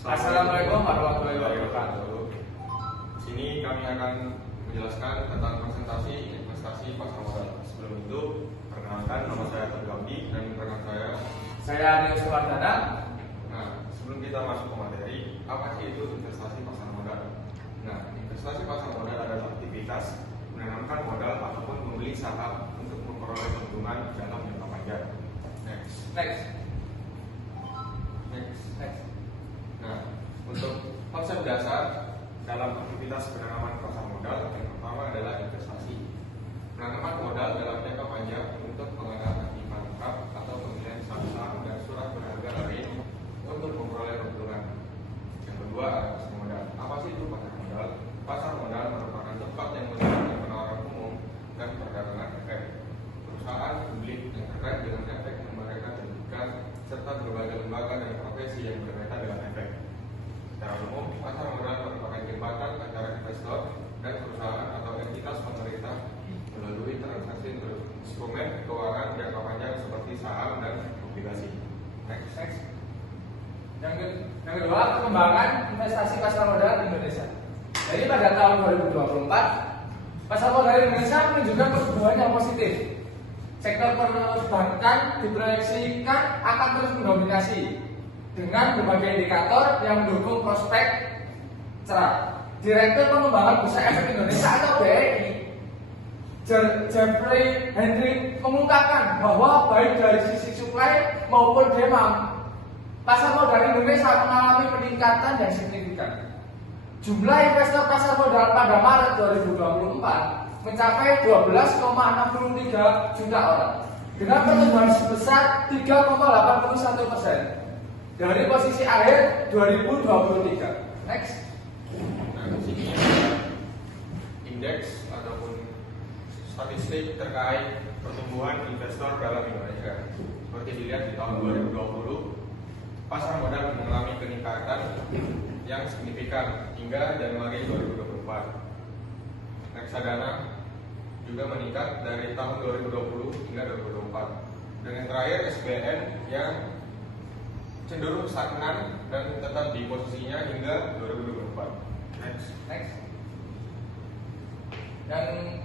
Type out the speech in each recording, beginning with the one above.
Assalamualaikum warahmatullahi wabarakatuh. Di sini kami akan menjelaskan tentang presentasi investasi pasar modal. Sebelum itu, perkenalkan nama saya Tergambi dan rekan Saya Nils Wardana. Nah, sebelum kita masuk ke materi, apa sih itu investasi pasar modal? Nah, investasi pasar modal adalah aktivitas menanamkan modal ataupun membeli saham untuk memperoleh keuntungan dalam jangka panjang. Next. Nah, untuk konsep dasar dalam aktivitas penanaman pasar modal, yang pertama adalah investasi. Penanaman modal dalam jangka panjang untuk pengadaan aktiva lengkap atau pembelian saham dan surat berharga lain untuk memperoleh keuntungan. Yang kedua adalah pasar modal. Apa sih itu pasar modal? Pasar modal merupakan tempat yang melibatkan penawaran umum dan perdagangan efek. Perusahaan publik yang terkait dengan efek yang mereka tentukan serta berbagai lembaga dan profesi yang berkaitan dengan efek. Secara umum, pasar modal merupakan jembatan antara investor dan perusahaan atau entitas pemerintah melalui transaksi instrumen keuangan jangka panjang seperti saham dan obligasi. Next. Yang kedua, pengembangan investasi pasar modal di Indonesia. Jadi pada tahun 2024, pasar modal Indonesia menunjukkan pertumbuhan yang positif. Sektor perbankan diproyeksikan akan terus mendominasi dengan berbagai indikator yang mendukung prospek cerah. Direktur Pengembangan Bursa Efek Indonesia atau BRI, Jeffrey Henry, mengungkapkan bahwa baik dari sisi supply maupun demand, pasar modal Indonesia mengalami peningkatan yang signifikan. Jumlah investor pasar modal pada Maret 2024 mencapai 12,63 juta orang dengan pertumbuhan sebesar 3,81% dari posisi akhir 2023. Next. Nah, di sini indeks ataupun statistik terkait pertumbuhan investor dalam Indonesia. Seperti dilihat di tahun 2020, pasar modal mengalami peningkatan yang signifikan hingga Januari 2024. Reksadana juga meningkat dari tahun 2020 hingga 2024. Dan yang terakhir SBN yang cenderung stagnan dan tetap di posisinya hingga 2024. Next. Dan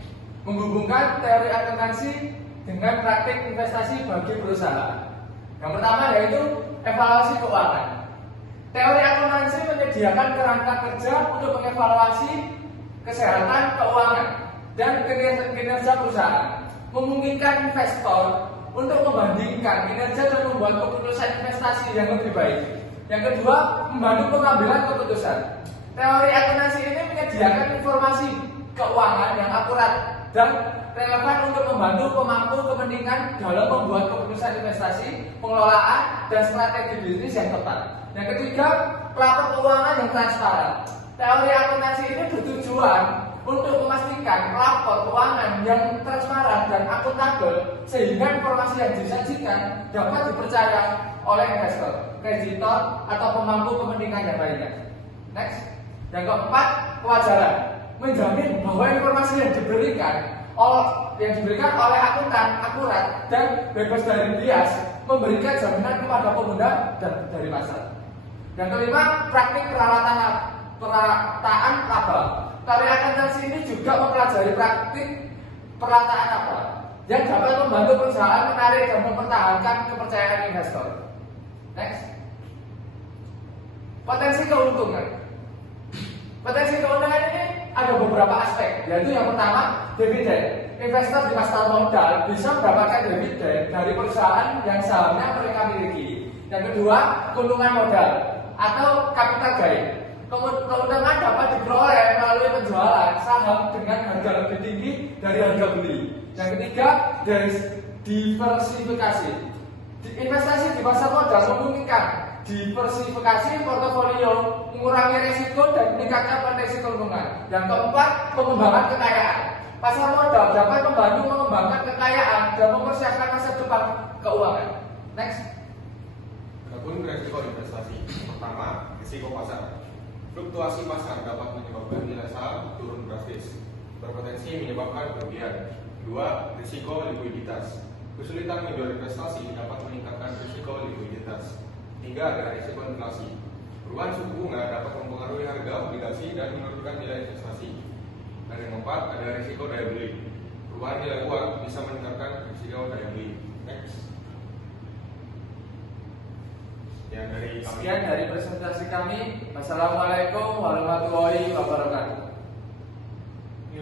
menghubungkan teori akuntansi dengan praktik investasi bagi perusahaan. Yang pertama yaitu evaluasi keuangan. Teori akuntansi menyediakan kerangka kerja untuk mengevaluasi kesehatan keuangan dan kinerja perusahaan, memungkinkan investor untuk membandingkan kinerja dan membuat keputusan investasi yang lebih baik. Yang kedua, membantu pengambilan keputusan. Teori akuntansi ini menyediakan informasi keuangan yang akurat dan relevan untuk membantu pemangku kepentingan dalam membuat keputusan investasi, pengelolaan, dan strategi bisnis yang tepat. Yang ketiga, pelapor keuangan yang transparan. Teori akuntansi ini bertujuan untuk memastikan pelapor keuangan yang transparan dan akuntabel sehingga informasi yang disajikan dapat dipercaya oleh investor, kreditor, atau pemangku kepentingan yang lainnya. Next. Yang keempat, kewajaran. Menjamin bahwa informasi yang diberikan oleh akuntan akurat dan bebas dari bias, memberikan jaminan kepada pengguna dan dari pasar. Yang kelima, praktik perataan laba. Teori akuntansi ini juga mempelajari praktik perataan laba yang dapat membantu perusahaan menarik dan mempertahankan kepercayaan investor. Next. Potensi keuntungan. Potensi keuntungan ini ada beberapa aspek, yaitu yang pertama, dividen. Investor di pasar modal bisa mendapatkan dividen dari perusahaan yang sahamnya mereka miliki. Yang kedua, keuntungan modal atau capital gain. Keuntungan dapat diperoleh melalui penjualan saham dengan harga lebih tinggi dari harga beli. Yang ketiga, diversifikasi. Investasi di pasar modal memungkinkan diversifikasi portofolio, mengurangi risiko dan meningkatkan potensi keuntungan. Yang keempat, pengembangan kekayaan. Pasar modal dapat membantu mengembangkan kekayaan dan mempersiapkan masa depan keuangan. Next. Adapun risiko investasi. Pertama, risiko pasar. Fluktuasi pasar dapat menyebabkan nilai saham turun drastis, berpotensi menyebabkan kerugian. Kedua, risiko likuiditas. Kesulitan menjual investasi dapat meningkatkan risiko likuiditas. Hingga ada risiko inflasi. Perubahan suku bunga dapat mempengaruhi harga obligasi dan menurunkan nilai investasi. Dan yang keempat, ada risiko daya beli. Perubahan nilai uang bisa meningkatkan risiko daya beli. Next. Sekian dari presentasi kami. Wassalamualaikum warahmatullahi wabarakatuh. Ini